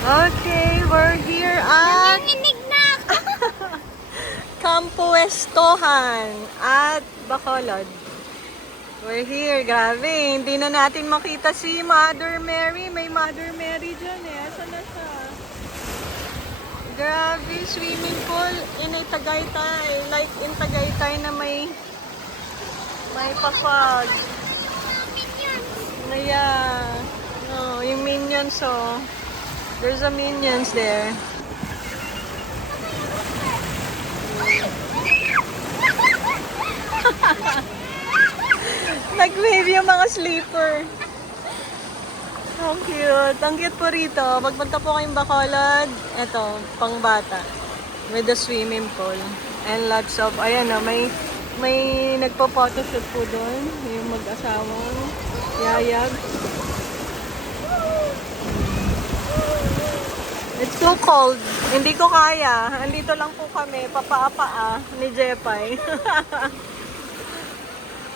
Okay, we're here at Nanginginig na ako. Campo Estohan at Bacolod. We're here, grabe. Hindi na natin makita si Mother Mary. May Mother Mary dyan eh. Asan na siya? Grabe, swimming pool in a Tagaytay. Like in Tagaytay na may pa-fog. Yeah. No, yung Minions, oh. There's a Minions there. Nag-wave yung mga sleeper. Ang cute. Ang cute po rito. Pagpunta po kayong Bacolod, eto, pang bata. With the swimming pool. And lots of, ayan na, may nagpo-photoshoot po doon. Yung mag-asawang yayag. It's so cold. Hindi ko kaya. Andito lang po kami, papaa-paa ni Jepay.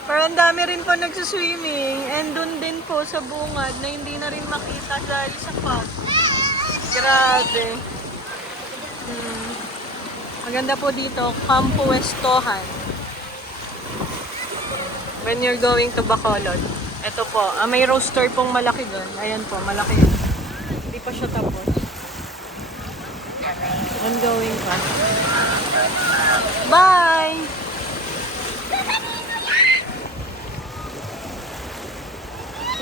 Pero ang dami rin po nagsuswimming. And dun din po sa bungad na hindi na rin makita dahil sa fog. Grabe. Maganda po dito, Campo Estohan. When you're going to Bacolod. Ito po, may roaster pong malaki dun. Ayan po, malaki. Hindi pa siya tapos. Ongoing pa. Bye!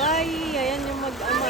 Bye! Ayan yung mag-ama.